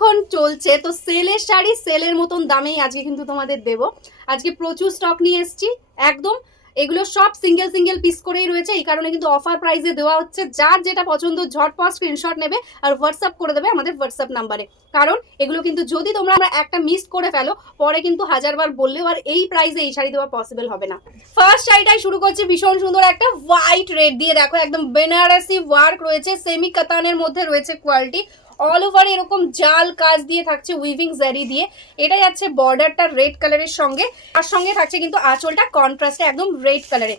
যখন চলছে তো সেলের শাড়ি সেলের মতন দামেই আজকে কিন্তু তোমাদের দেবো। আজকে প্রচুর স্টক নিয়ে এসেছি একদম। এগুলো সব সিঙ্গেল সিঙ্গেল পিস করেই রয়েছে, এই কারণে কিন্তু অফার প্রাইসে দেওয়া হচ্ছে। যার যেটা পছন্দ ঝটপট স্ক্রিনশট নেবে আর হোয়াটসঅ্যাপ করে দেবে আমাদের হোয়াটসঅ্যাপ নাম্বারে। কারণ এগুলো কিন্তু যদি তোমরা একটা মিস করে ফেলো পরে কিন্তু হাজারবার বললেও আর এই প্রাইসে এই শাড়ি দেওয়া পসিবল হবে না। ফার্স্ট শাড়িটাই শুরু করছি ভীষণ সুন্দর একটা হোয়াইট রেড দিয়ে। দেখো একদম বেনারসি ওয়ার্ক রয়েছে, সেমি কাতানের মধ্যে রয়েছে কোয়ালিটি। অল ওভার এরকম জাল কাজ দিয়ে থাকছে উইভিং জারি দিয়ে। এটা যাচ্ছে বর্ডারটা রেড কালারের সঙ্গে, তার সঙ্গে থাকছে কিন্তু আঁচলটা কন্ট্রাস্টে একদম রেড কালারে।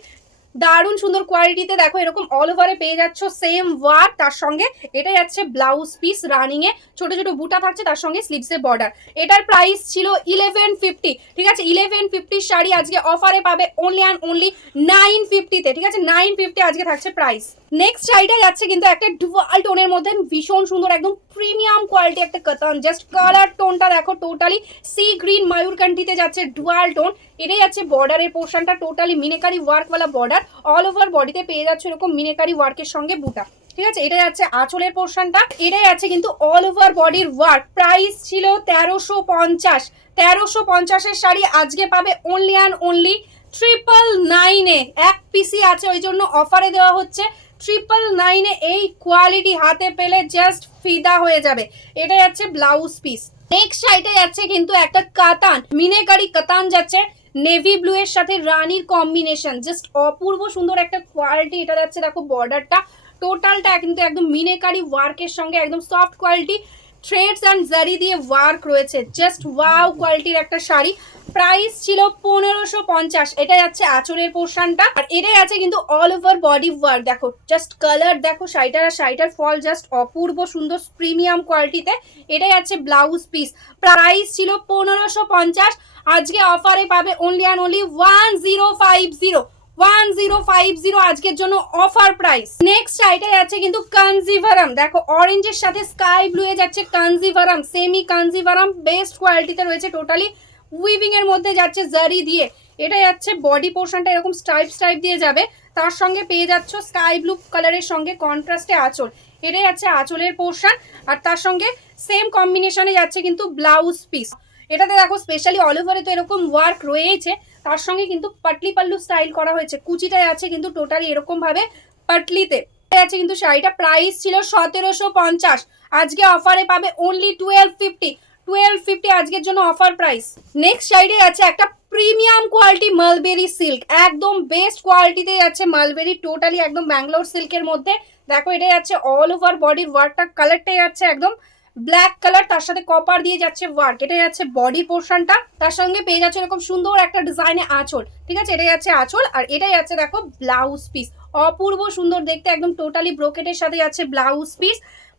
দারুণ সুন্দর কোয়ালিটিতে দেখো এরকম অল ওভারে পেয়ে যাচ্ছ সেম ওয়ার্ক। তার সঙ্গে এটা যাচ্ছে ব্লাউজ পিস রানিং এ, ছোট ছোট বুটা থাকছে, তার সঙ্গে স্লিভসের বর্ডার। এটার প্রাইস ছিল 1150। ঠিক আছে, 1150 শাড়ি আজকে অফারে পাবে অনলি অ্যান্ড অনলি 950 তে। ঠিক আছে, 950 আজকে থাকছে প্রাইস। নেক্সট শাড়িটা যাচ্ছে কিন্তু একটা ডুয়াল টোনের মধ্যে, ভীষণ সুন্দর একদম প্রিমিয়াম কোয়ালিটি একটা কাতান। জাস্ট কালার টোনটা দেখো, টোটালি সি গ্রিন ময়ূরকান্ঠিতে যাচ্ছে ডুয়াল টোন। এটাই যাচ্ছে বর্ডারের পোর্শনটা, টোটালি মিনেকারি ওয়ার্কওয়ালা বর্ডার। অল ওভার বডিতে পেয়ে যাচ্ছে এরকম মিনেকারি ওয়ার্কের সঙ্গে বুটা। ঠিক আছে, এটা যাচ্ছে আঁচলের পোর্শনটা, এটাই আছে কিন্তু অল ওভার বডির ওয়ার্ক। প্রাইস ছিল 1350। 1350-এর শাড়ি আজকে পাবে অনলি অ্যান্ড অনলি 999-এ। এক পিসি আছে ওই জন্য অফারে দেওয়া হচ্ছে 999-এ। এই কোয়ালিটি হাতে পেলে জাস্ট ফিদা হয়ে যাবে। এটা যাচ্ছে ব্লাউজ পিস। নেক্সট শাড়িটা যাচ্ছে কিন্তু একটা কাতান, মিনেকারি কাতান যাচ্ছে নেভি ব্লু এর সাথে রানির কম্বিনেশন। জাস্ট অপূর্ব সুন্দর একটা কোয়ালিটি। এটা যাচ্ছে দেখো বর্ডারটা, টোটালটা কিন্তু একদম মিনেকারি ওয়ার্কের সঙ্গে একদম সফট কোয়ালিটি, থ্রেডস অ্যান্ড জারি দিয়ে ওয়ার্ক রয়েছে। জাস্ট ওয়াও কোয়ালিটির একটা শাড়ি। প্রাইস ছিল 1550। এটা যাচ্ছে আঁচলের পোর্শনটা, আর এটাই আছে কিন্তু অল ওভার বডি ওয়ার্ক। দেখো জাস্ট কালার দেখো শাড়িটার, আর শাড়িটার ফল জাস্ট অপূর্ব সুন্দর প্রিমিয়াম কোয়ালিটিতে। এটাই আছে ব্লাউজ পিস। প্রাইস ছিল 1550। আজকে অফারে পাবে অনলি অ্যান্ড অনলি 1050। 1050 আজকের জন্য অফার প্রাইস। নেক্সট শাড়িটা যাচ্ছে কিন্তু কাঞ্জিভারাম। দেখো অরেঞ্জের সাথে স্কাই ব্লু এ যাচ্ছে কাঞ্জিভারাম, সেমি কাঞ্জিভারাম বেস্ট কোয়ালিটিতে রয়েছে। টোটালি উইভিং এর মধ্যে যাচ্ছে জারি দিয়ে। এটা যাচ্ছে বডি পোর্শনটা এরকম স্ট্রাইপ স্ট্রাইপ দিয়ে যাবে, তার সঙ্গে পেয়ে যাচ্ছ স্কাই ব্লু কালারের সঙ্গে কন্ট্রাস্টে আঁচল। এটাই যাচ্ছে আঁচলের পোর্শন, আর তার সঙ্গে সেম কম্বিনেশনে যাচ্ছে কিন্তু ব্লাউজ পিস। এটাতে দেখো স্পেশালি অল ওভারে তো এরকম ওয়ার্ক রয়েছে, তার সঙ্গে কিন্তু পাটলি পাল্লু স্টাইল করা হয়েছে। কুচিটাই আছে কিন্তু টোটালি এরকম ভাবে পাটলিতে আছে কিন্তু শাড়িটা। প্রাইস ছিল 1750। আজকে অফারে পাবে অনলি 1250। 1250 আজকের জন্য অফার প্রাইস। নেক্সট শাড়িতে আছে একটা প্রিমিয়াম কোয়ালিটি মালবেরি সিল্ক, একদম বেস্ট কোয়ালিটিতে যাচ্ছে মালবেরি, টোটালি একদম ব্যাঙ্গালোর সিল্কের মধ্যে। দেখো এটা যাচ্ছে অল ওভার বডির ওয়ার্কটা, কালারটাই যাচ্ছে একদম ব্ল্যাক কালার, তার সাথে কপার দিয়ে যাচ্ছে ওয়ার্ক। এটা যাচ্ছে বডি পোর্শনটা, তার সঙ্গে পেয়ে যাচ্ছে এরকম সুন্দর একটা ডিজাইনে আঁচল। ঠিক আছে, এটা যাচ্ছে আঁচল, আর এটা যাচ্ছে দেখো ব্লাউজ পিস। অপূর্ব সুন্দর দেখতে, একদম টোটালি ব্রোকেটের সাথে যাচ্ছে ব্লাউজ পিস।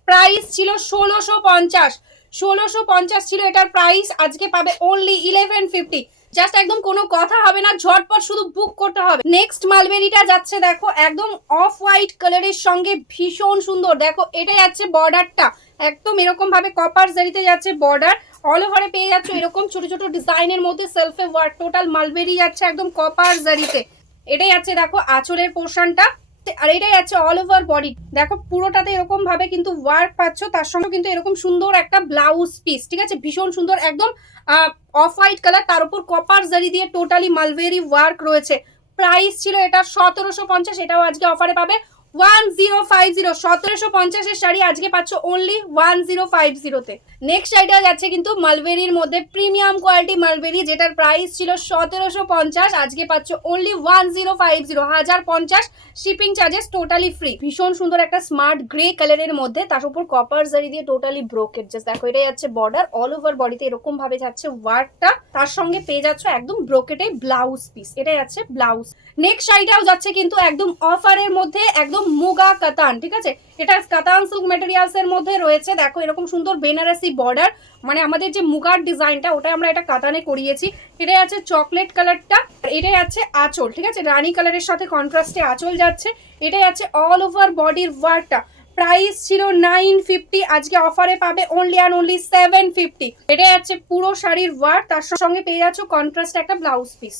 প্রাইস ছিল 1650। 1650 ছিল এটার প্রাইস। আজকে পাবে অনলি 1150। জাস্ট একদম কোনো কথা হবে না, ঝটপট শুধু বুক করতে হবে। নেক্সট মালবেরিটা যাচ্ছে দেখো একদম অফ হোয়াইট কালারের সঙ্গে, ভীষণ সুন্দর। দেখো এটা যাচ্ছে বর্ডারটা একদম এরকম ভাবে কপার জারিতে যাচ্ছে বর্ডার। অল ওভারে পেয়ে যাচ্ছে এরকম ছোট ছোট ডিজাইনের মধ্যে সেলফে ওয়ার্ক। টোটাল মালবেরি যাচ্ছে একদম কপার জারিতে। এটাই যাচ্ছে দেখো আঁচলের পোর্শনটা, আর এটাই আছে অল ওভার বডি। দেখো পুরোটাতে এরকম ভাবে কিন্তু ওয়ার্ক পাচ্ছ, তার সঙ্গে কিন্তু এরকম সুন্দর একটা ব্লাউজ পিস। ঠিক আছে, ভীষণ সুন্দর একদম অফ হোয়াইট কালার, তার উপর কপার জারি দিয়ে টোটালি মালবেরি ওয়ার্ক রয়েছে। প্রাইস ছিল এটা 1750। এটাও আজকে অফারে পাবে 1050। 1750-এর শাড়ি আজকে পাচ্ছ অনলি 1050-তে। নেক্সট শাড়িটা যাচ্ছে কিন্তু মালবেরির মধ্যে প্রিমিয়াম কোয়ালিটি মালবেরি, যেটার প্রাইস ছিল 1750। আজকে পাচ্ছ only 1050, 1050। Shipping charges totally free. ভীষণ সুন্দর একটা স্মার্ট গ্রে কালারের মধ্যে, তার উপর কপার জারি দিয়ে টোটালি ব্রোকেট। জাস্ট দেখো এটাই যাচ্ছে বর্ডার, অল ওভার বডিতে এরকম ভাবে যাচ্ছে ওয়ার্কটা, তার সঙ্গে পেয়ে যাচ্ছ একদম ব্রোকেটে ব্লাউজ পিস। এটাই যাচ্ছে ব্লাউজ। নেক্সট শাড়িটাও যাচ্ছে কিন্তু একদম অফারের মধ্যে, একদম মুগা কাতান। ঠিক আছে, এটা কাতান সিল্ক ম্যাটেরিয়ালস এর মধ্যে রয়েছে। দেখো এরকম সুন্দর বেনারসি বর্ডার, মানে আমাদের যে মুগার ডিজাইনটা ওটা আমরা এটা কাতানে করিয়েছি। এটা আছে চকলেট কালারটা, আর এটাই আছে আঁচল। ঠিক আছে, রানী কালারের সাথে কন্ট্রাস্টে আঁচল যাচ্ছে। এটাই আছে অল ওভার বডির ওয়ার্কটা। প্রাইস ছিল 950। আজকে অফারে পাবে অনলি অ্যান্ড অনলি 750। এটাই আছে পুরো শাড়ির ওয়ার্ক, তার সঙ্গে পেয়ে যাচ্ছ কন্ট্রাস্ট একটা ব্লাউজ পিস।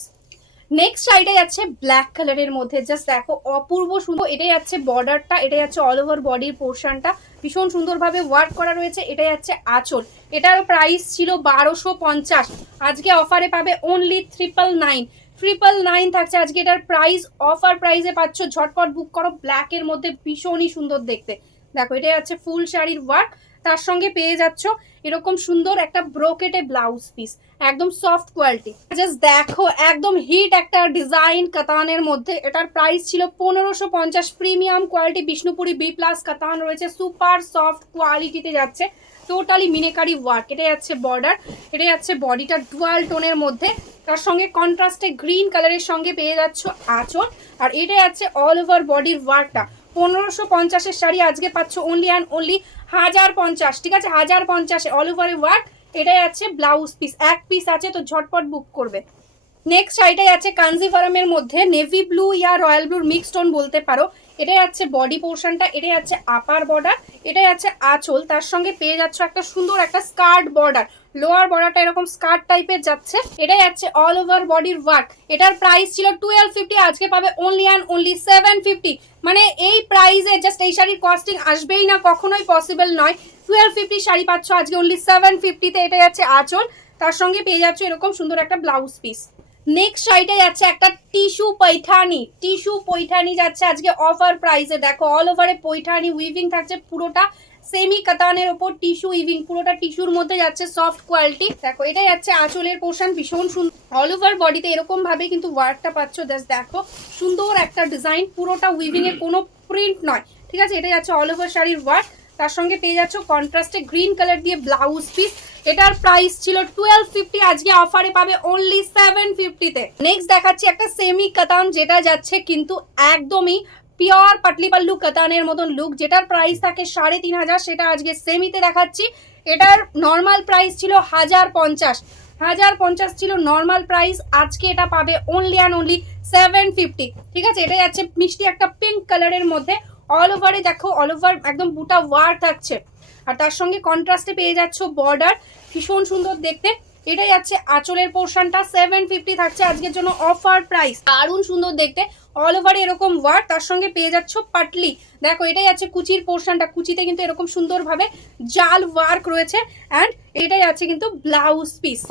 নেক্সট শাড়িটা যাচ্ছে ব্ল্যাক কালারের মধ্যে, জাস্ট দেখো অপূর্ব সুন্দর। এটাই যাচ্ছে বর্ডারটা, এটাই যাচ্ছে অল ওভার বডির পোর্শনটা, ভীষণ সুন্দরভাবে ওয়ার্ক করা রয়েছে। এটাই যাচ্ছে আঁচল, এটার প্রাইস ছিল 1250, আজকে অফারে পাবে অনলি 999 থাকছে আজকে এটার প্রাইস। অফার প্রাইসে পাচ্ছ, ঝটপট বুক করো। ব্ল্যাকের মধ্যে ভীষণই সুন্দর দেখতে, দেখো এটাই যাচ্ছে ফুল শাড়ির ওয়ার্ক, তার সঙ্গে পেয়ে যাচ্ছ এরকম সুন্দর একটা ব্রোকেটে ব্লাউজ পিস, একদম সফট কোয়ালিটি। জাস্ট দেখো একদম হিট একটা ডিজাইন কাতানের মধ্যে, এটার প্রাইস ছিল 1550, premium quality Bishnupuri B plus কাতান রয়েছে, সুপার সফট কোয়ালিটিতে যাচ্ছে, টোটালি মিনেকারি ওয়ার্ক। এটা যাচ্ছে বর্ডার, এটা যাচ্ছে বডিটা ডুয়াল টোনের মধ্যে, তার সঙ্গে কন্ট্রাস্টে গ্রিন কালারের সঙ্গে পেয়ে যাচ্ছ আঁচল, আর এটা যাচ্ছে অল ওভার বডির ওয়ার্কটা। 1550-এর শাড়ি আজকে পাচ্ছ অনলি অ্যান্ড অনলি 1050, ঠিক আছে 1050-এ অল ওভারে ওয়ার্ক। এটা যাচ্ছে ব্লাউজ পিস, এক পিস আছে, তো ঝটপট বুক করবে। নেক্সট শাড়িটাই আছে কাঞ্জিভারামের মধ্যে, নেভি ব্লু ইয়া রয়্যাল ব্লুর মিক্স টোন বলতে পারো। এটা যাচ্ছে বডি পোর্শনটা, এটা যাচ্ছে আপার বর্ডার, এটা যাচ্ছে আঁচল, তার সঙ্গে পেয়ে যাচ্ছ একটা সুন্দর একটা স্কার্ট বর্ডার, লোয়ার বর্ডারটা এরকম স্কার্ট টাইপের যাচ্ছে। এটা যাচ্ছে অল ওভার বডির ওয়ার্ক, এটার প্রাইস ছিল 1250, আজকে পাবে অনলি অ্যান্ড অনলি 750। মানে এই প্রাইসে জাস্ট এই শাড়ির কস্টিং আসবেই না, কখনোই পসিবল নয়। 1250 শাড়ি পাচ্ছ আজকে অনলি 750-তে। এটা যাচ্ছে আঁচল, তার সঙ্গে পেয়ে যাচ্ছ এরকম সুন্দর একটা ব্লাউজ পিস। নেক্সট শাড়িটা যাচ্ছে একটা টিস্যু পৈঠানি যাচ্ছে আজকে অফার প্রাইসে। দেখো অল ওভারে পৈঠানি উইভিং থাকছে, পুরোটা সেমি কাতানের ওপর টিস্যু উইভিং, পুরোটা টিস্যুর মধ্যে যাচ্ছে, সফট কোয়ালিটি। দেখো এটা যাচ্ছে আঁচলের পোর্শন, ভীষণ সুন্দর। অল ওভার বডিতে এরকম ভাবে কিন্তু ওয়ার্কটা পাচ্ছ, জাস্ট দেখো সুন্দর একটা ডিজাইন, পুরোটা উইভিং এর কোনো প্রিন্ট নয়, ঠিক আছে। এটা যাচ্ছে অল ওভার শাড়ির ওয়ার্ক, তার সঙ্গে পেয়ে যাচ্ছ কন্ট্রাস্টে গ্রিন কালার দিয়ে ব্লাউজ পিস। এটার প্রাইস ছিল 1250, আজকে অফারে পাবে অনলি 750-তে। নেক্সট দেখাচ্ছি একটা সেমি কাতান, যেটা যাচ্ছে কিন্তু একদমই পিওর পাটলি পাল্লু কাতানের মতন লুক, যেটার প্রাইস থাকে 3500, সেটা আজকে সেমিতে দেখাচ্ছি। এটার নর্মাল প্রাইস ছিল 1050 ছিল নর্মাল প্রাইস, আজকে এটা পাবে অনলি অ্যান্ড অনলি 750, ঠিক আছে। এটা যাচ্ছে মিষ্টি একটা পিঙ্ক কালারের মধ্যে, অল ওভারে দেখো অল ওভার একদম বুটা ওয়ার থাকছে, আর তার সঙ্গে কন্ট্রাস্টে পেয়ে যাচ্ছ বর্ডার, ভীষণ সুন্দর দেখতে। এটাই যাচ্ছে আঁচলের পোর্শনটা, 750 থাকছে আজকের জন্য অফার প্রাইস, দারুণ সুন্দর দেখতে। অল ওভারে এরকম ওয়ার্ক, তার সঙ্গে পেয়ে যাচ্ছ পাটলি। দেখো এটাই যাচ্ছে কুচির পোর্শনটা, কুচিতে কিন্তু এরকম সুন্দরভাবে জাল ওয়ার্ক রয়েছে, অ্যান্ড এটাই আছে কিন্তু ব্লাউজ পিস।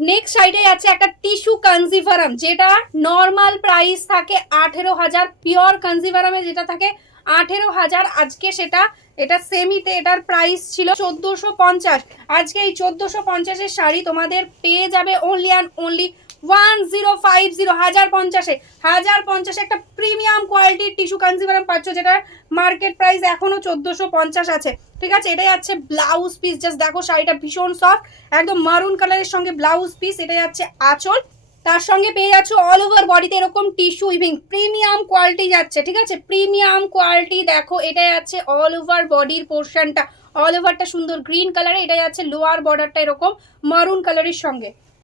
নেক্সট সাইডে আছে একটা টিস্যু কাঞ্জিভারাম, যেটা নর্মাল প্রাইস থাকে 18,000, পিওর কাঞ্জিভারামে যেটা থাকে 18,000, আজকে সেটা এটা সেমিতে এটার প্রাইস ছিল 1450। আজকে এই 1450-এর শাড়ি তোমাদের পেয়ে যাবে অনলি অ্যান্ড অনলি 1050, 1050-এ। 1050-এ একটা প্রিমিয়াম কোয়ালিটির টিস্যু কাঞ্জিভারাম পাচ্ছ, যেটার মার্কেট প্রাইস এখনো 1450 আছে, ঠিক আছে। এটাই আছে ব্লাউজ পিস, জাস্ট দেখো শাড়িটা ভীষণ সফট, একদম মারুন কালারের সঙ্গে ব্লাউজ পিস। এটা যাচ্ছে আঁচল, তার সঙ্গে পেয়ে যাচ্ছ অল ওভার বডিতে এরকম টিস্যু উইভিং, প্রিমিয়াম কোয়ালিটি যাচ্ছে, ঠিক আছে, প্রিমিয়াম কোয়ালিটি। দেখো এটা যাচ্ছে অল ওভার বডির পোর্শনটা, অল ওভারটা সুন্দর গ্রিন কালারে, এটা যাচ্ছে লোয়ার বর্ডারটা এরকম মারুন কালারের সঙ্গে।